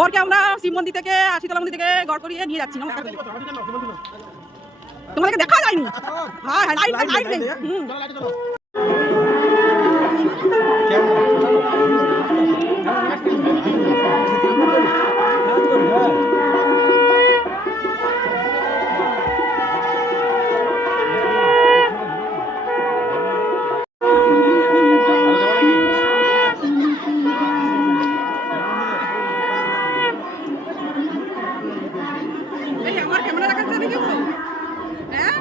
বরকে আমরা শিব মন্দির থেকে শীতলা মন্দির থেকে গড় করিয়ে নিয়ে যাচ্ছি। নমস্কার। তোমাদেরকে দেখা যায়নি। হ্যাঁ হ্যাঁ, লাইট লাইট নেই। আমার ক্যামেরা দেখাচ্ছে নাকি? হ্যাঁ,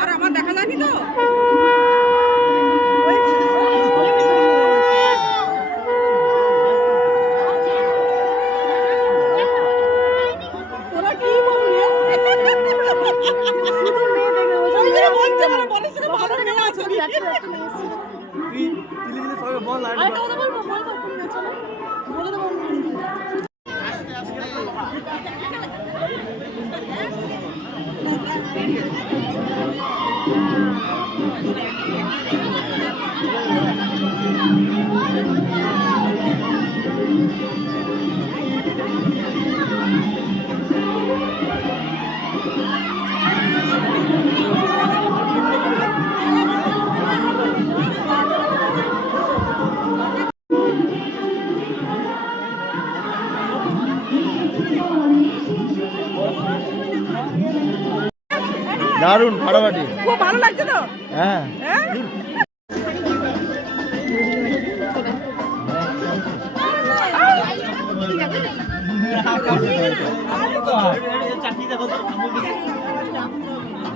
আর আমার দেখা যায়নি তো। তোরা কি বলবি? ভালো মেয়ে আছে। দারুণ ফাটাফাটি, খুব ভালো লাগছে তো। হ্যাঁ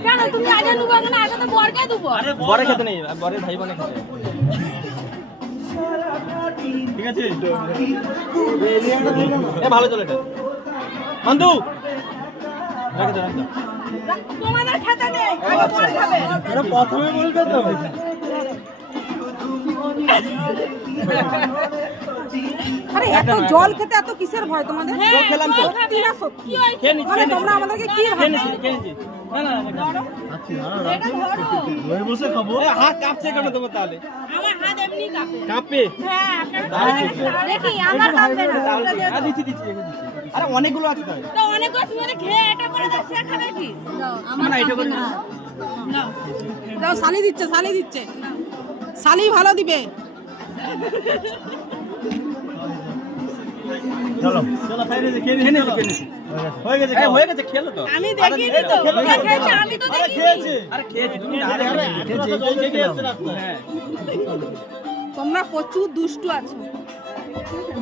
কেন তুমি আগে নুবা না? আগে তো বরকে দেবো। বরে খেতে নেই, বরের ভাই বোনে খেতে। ঠিক আছে, এ ভালো চলে এটা বন্ধু। রাখো দাও, রাখো। তোমাদের খেতে নেই, আগে বর খাবে। আরে প্রথমে বলবে তো। আরে এত জল খেতে এত কিসের ভয় তোমাদের? জল খেলাম তো। সত্যি না সত্যি? খেয়ে নিচ্ছি, মানে তোমরা আমাদেরকে কি খেয়ে ভাবছো? নিচ্ছি, খেয়ে নিচ্ছি। না না, আচ্ছা ধরে বসে খাবো। হাত কাঁপছে কেন তোমার তাহলে? আমার হাত এমনি কাঁপে। কাঁপে? হ্যাঁ, তাহলে ঠিক আছে। দেখি আমার কাঁপে না। হ্যাঁ, দিচ্ছি দিচ্ছি, এগুলো দিচ্ছি। আরে অনেকগুলো আছে তো। তো অনেকগুলো তুমি ওদের খেয়ে এটা করে দাও, সে খাবে কি? আমার না এটা করে না। নাও। দাও, শালি দিচ্ছে, শালি দিচ্ছে। শালি ভালো দিবে। চলো চলো খাই নিচ্ছি, খেয়ে নিচ্ছি, খেয়ে নিচ্ছি। হয়ে গেছে, হয়ে গেছে, খেলো তো। আমি দেখিনি তো। ওরা খেয়েছে, আমি তো দেখিনি। আরে খেয়েছি তুমি। আরে হ্যাঁ, তোমরা প্রচুর দুষ্টু আছো,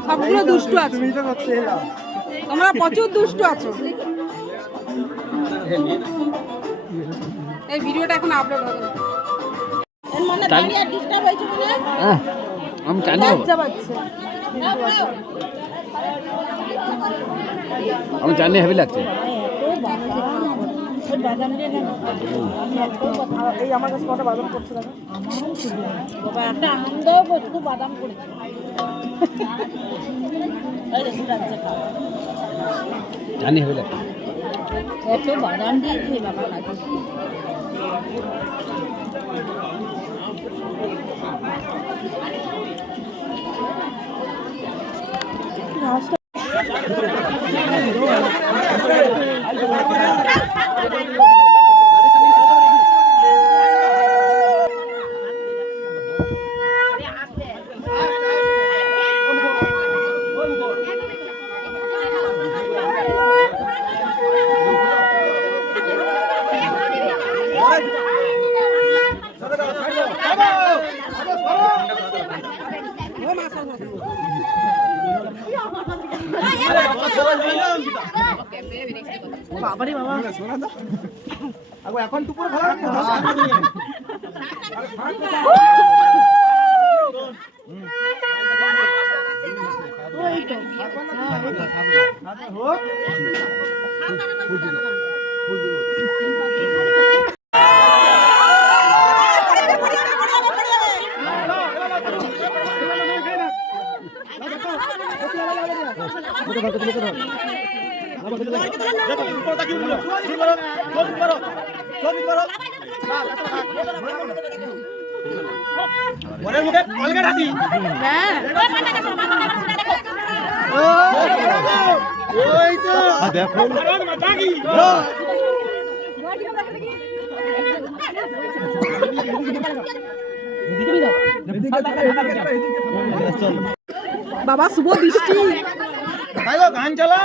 সবগুলো দুষ্টু আছো। তুমি তো করতে এলাম। তোমরা প্রচুর দুষ্টু আছো। এই ভিডিওটা এখন আপলোড হবে। এর মনে দাঁড়িয়ে ডিস্টার্ব হয়েছে বলে আমি জানি লজ্জা পাচ্ছে। আমি জানি হেভি লাগছে। এই আমার কাছে কটা বাদাম করছে দেখো। বাবা একটা আনন্দ বস্তু বাদাম করেছে। এই দেখুন রাজ্যে খাওয়া জানি হেভি লাগছে। এত বাদাম দিয়েছে বাবা কাছে। বাবারে বাবা, এখন টুকুর ভালো লাগছে। বরের মুখে কলগেট হাসি হ্যাঁ ওই তো দেখো মাথা কি বাবা শুভ দৃষ্টি তাই গো গান চালা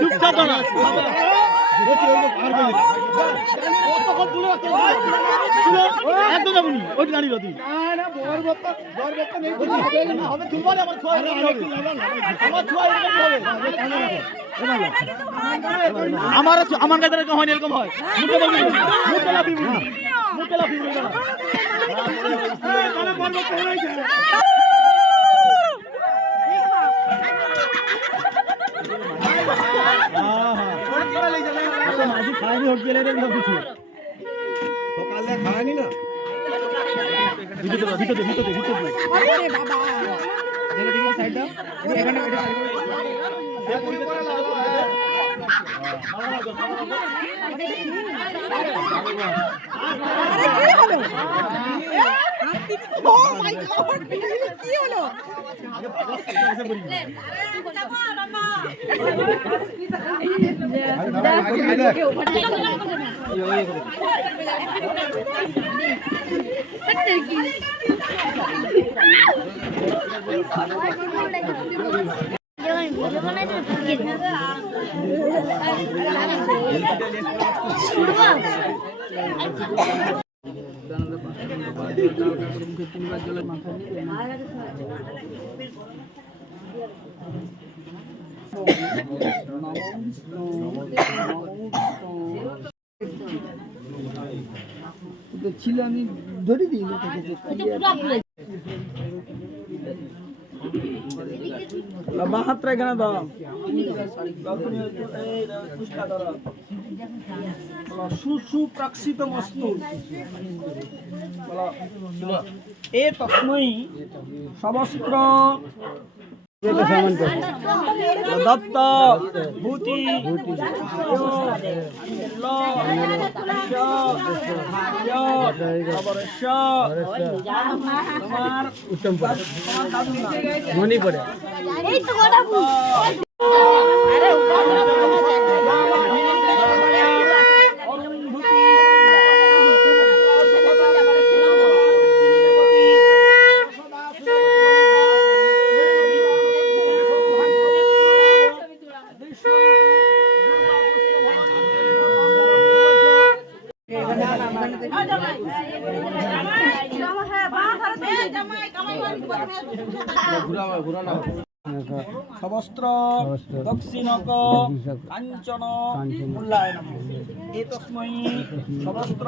চুপচাপ দাঁড়া একদম যাবনি ওই গাড়ি রতি আমার কাছে এরকম হয় এরকম হয় সকালে খায়নি না ভিতরে আরে বাবা আরে কি হলো ও মাই গড কি হলো ছিল আমি ধরে দিই বাহাত্রা এখানে দাও সুপ্রাক্ষিত মস্তু এ তস্মৈ সমস্ত দত্ত ভূতি উত্তম মনে পড়ে সমস্ত দক্ষিণক কাঞ্চন মূল্যায়ন এতস্মৈ সমস্ত